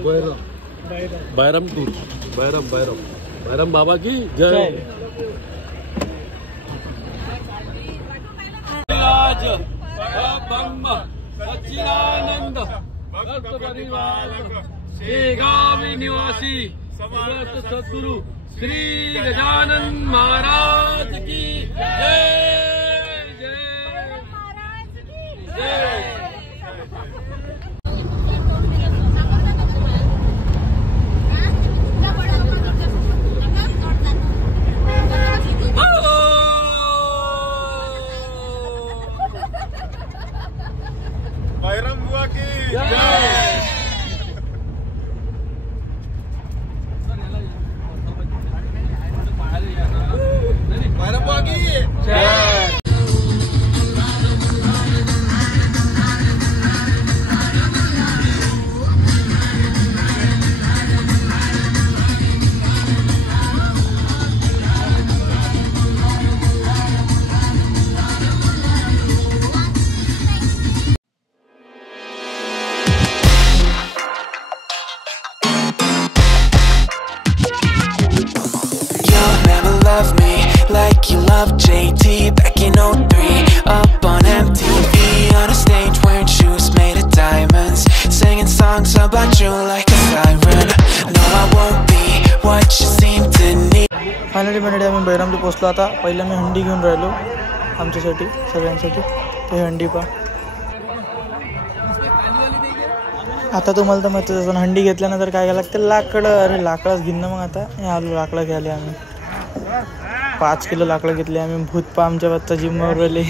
बैरम टूर बैरम बाबा की जय। आज ब्रह्म सच्चिदानंद भक्त परिवार शेगाव निवासी समर्थ सद्गुरु श्री गजानन महाराज की जय जय जय। बैरम बुआ की जय। बैरम बुआ की जय। Love me like you love JT back in 03. Up on MTV on a stage wearing shoes made of diamonds, singing songs about you like a siren. No, I won't be what you seem to need. Finally मंडळी आम्ही बैरामला पोहोचलो. आता पहिला मी हंडी घेऊन राहिलो आमच्यासाठी सगळ्यांसाठी. ते हंडी पा आता तुम्हाला तर माहितीच असेल हंडी घेतल्यानंतर काय घ्यायला लागते लाकडं. अरे लाकडंच घेईन ना मग. आता हे आलो लाकडं घ्यायला आम्ही 5 किलो लाकडं घेतले आम्ही. भूतपा आमच्या बच्चा जिमवर राहिले.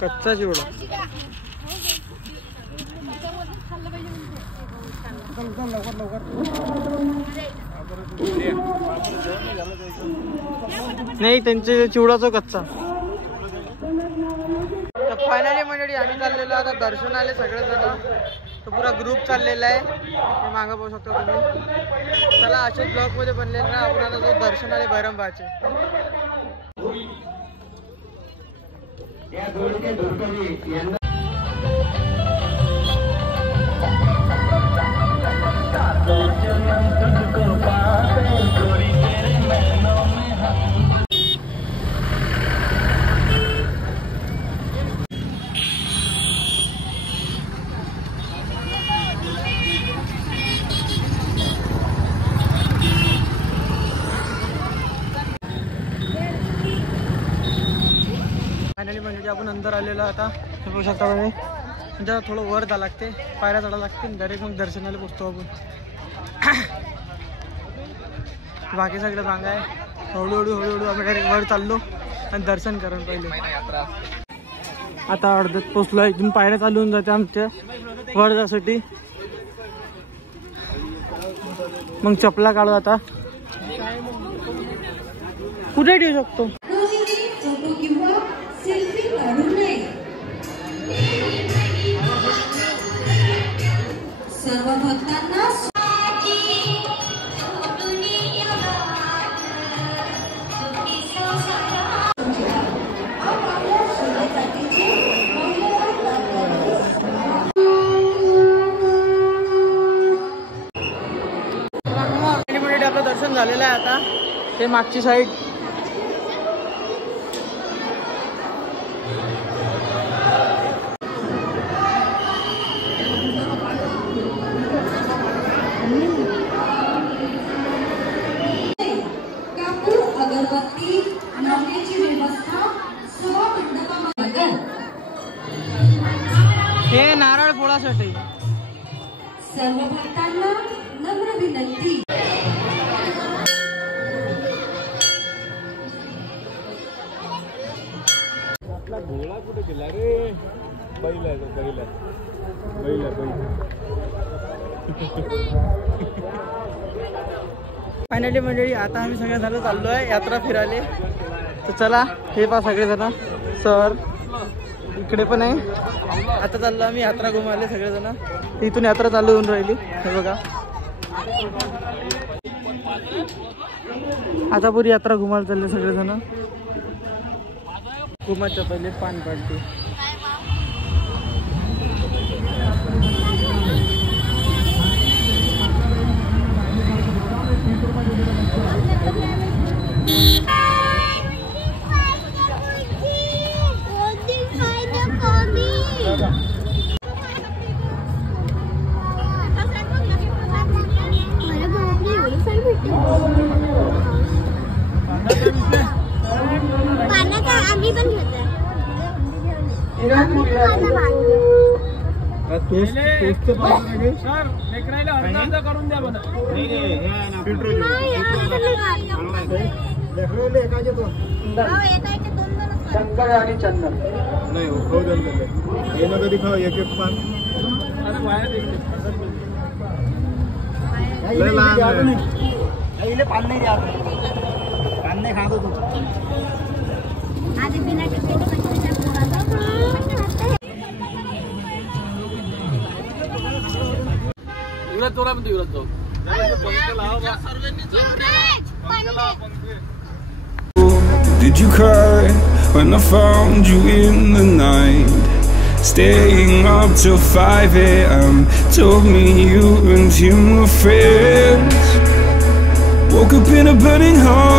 कच्चा चिवडा नाही त्यांचे चिवडाचा कच्चा. तर फायनली मंडळी आम्ही चाललेलो आता दर्शनाले सगळेजण. तो पुरा ग्रुप चाललेला आहे. हे मागं पाहू शकता तुम्ही. चला असेच ब्लॉग मध्ये बनलेले ना आपण आता जो दर्शनाले बैरम पाहायचे. फायनली म्हणजे आपण अंदर आलेलो आता. हे बघू शकता बघा. म्हणजे थोडं वर जा लागते, पायऱ्या चढा लागते. डायरेक्ट मग दर्शनाला पोचतो आपण. बाकी सगळं सांगा आहे. हळूहळू आम्ही डायरेक्ट वर चाललो आणि दर्शन करून पहिले. आता अर्ध्यात पोचलो. इथून पायऱ्या चालू होऊन जाते आमच्या वर जासाठी. मग चपला काढू. आता कुठे ठेवू शकतो. सर्व भक्तांना आपलं दर्शन झालेलं आहे. आता ते मागची साईड अगरबत्ती लावण्याची व्यवस्था सभा मंडपामध्ये. हे नारळ पोळासाठी सर्व भक्तांना नम्र विनंती. घोडा कुठे गेला रे. बैल आहे तो. बैल फायनली मंडळी आता आम्ही सगळे जण चाललो आहे यात्रा फिरायला. तर चला हे पहा सगळे जण सर इकडे पण आहे. आता चाललो आम्ही यात्रा घुमाले सगळेजण. इथून यात्रा चालू होऊन राहिली हे बघा. आता पुरी यात्रा घुमायला चालले सगळेजण. घुमायच्या पहिले पान पाडते. आम्ही पण घेतोय. करून द्या मला. शंकर आणि चंदन नाही खाऊ द्या. हे नका दिखाव एक एक पान. पान नाही द्या. पान नाही खात होतो. Did you cry when I found you in the night? Staying up till 5 a.m. Told me you and him were friends. Woke up in a burning heart.